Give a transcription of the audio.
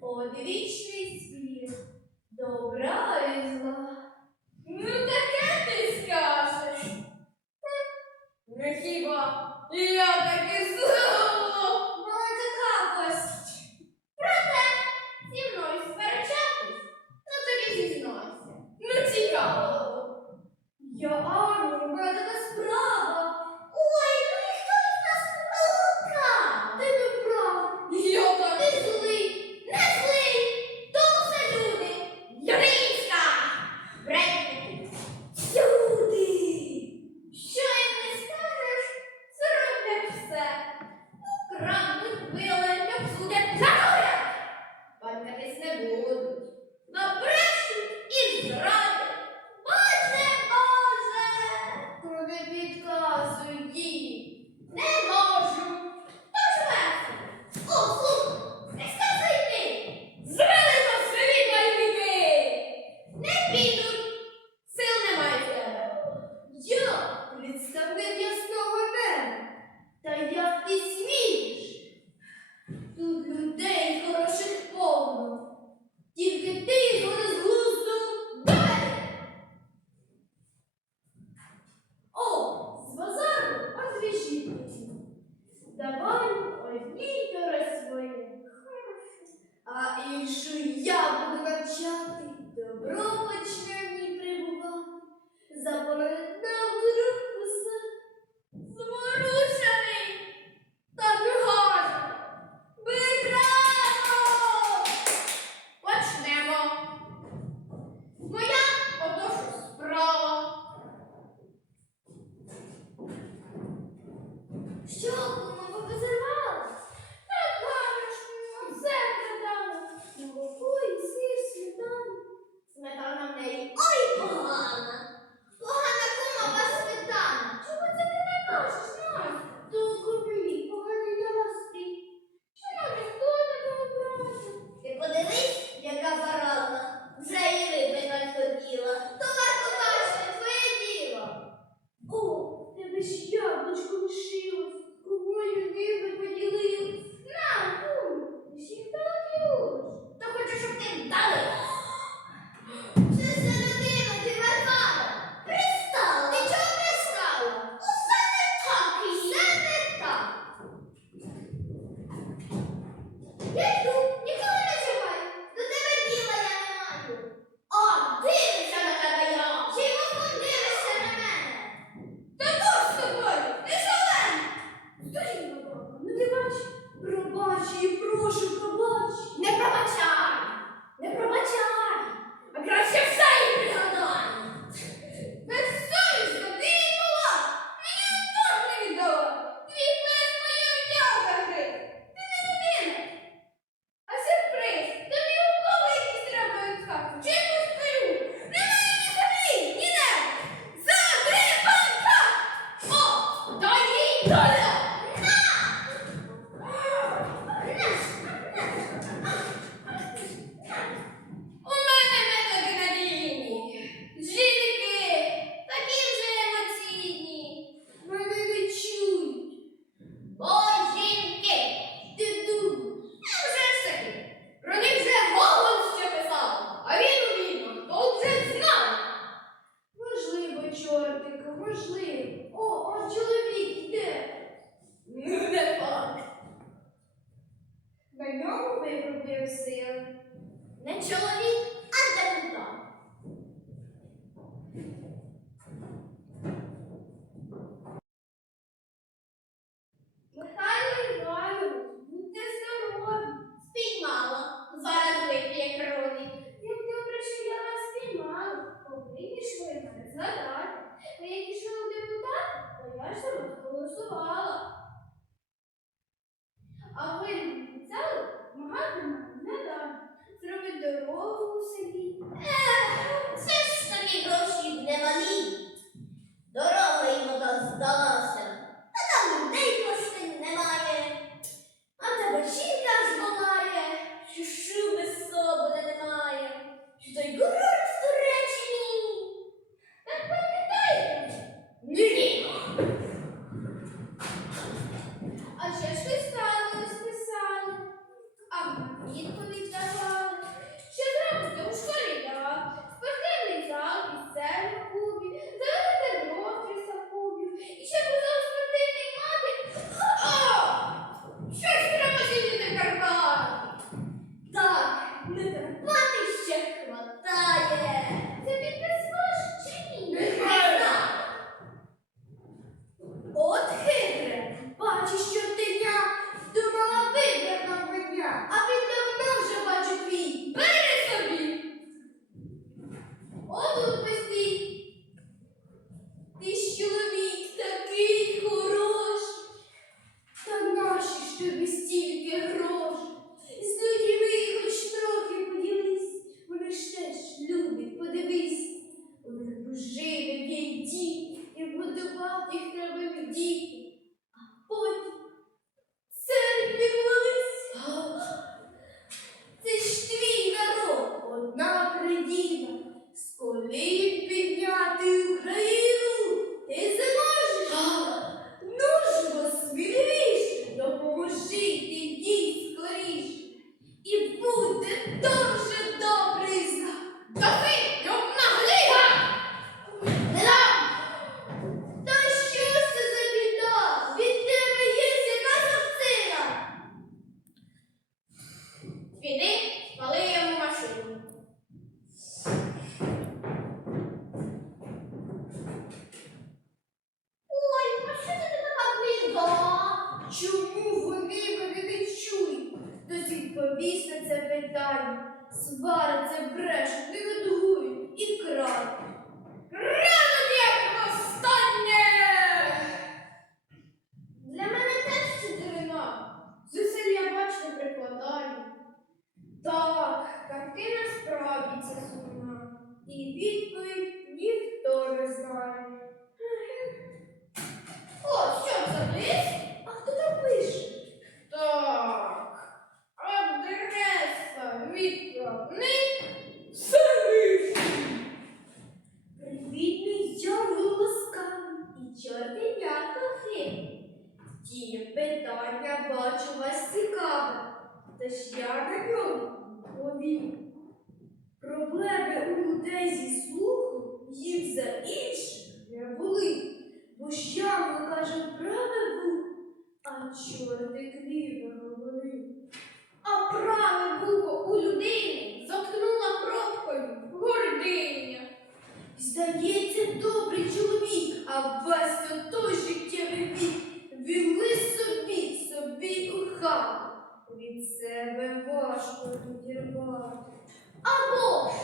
Одвічний світ, добра і зла. Ну таке ти скажеш. Не ну, хіба я таке зла. Bye. Victoria! இருக்கும் та ж я на ньому повів. Проблеми у людей зі слуху їм за інших не були, бо щавно каже праве вух, а чорне. від себе важко відірвати. Або ж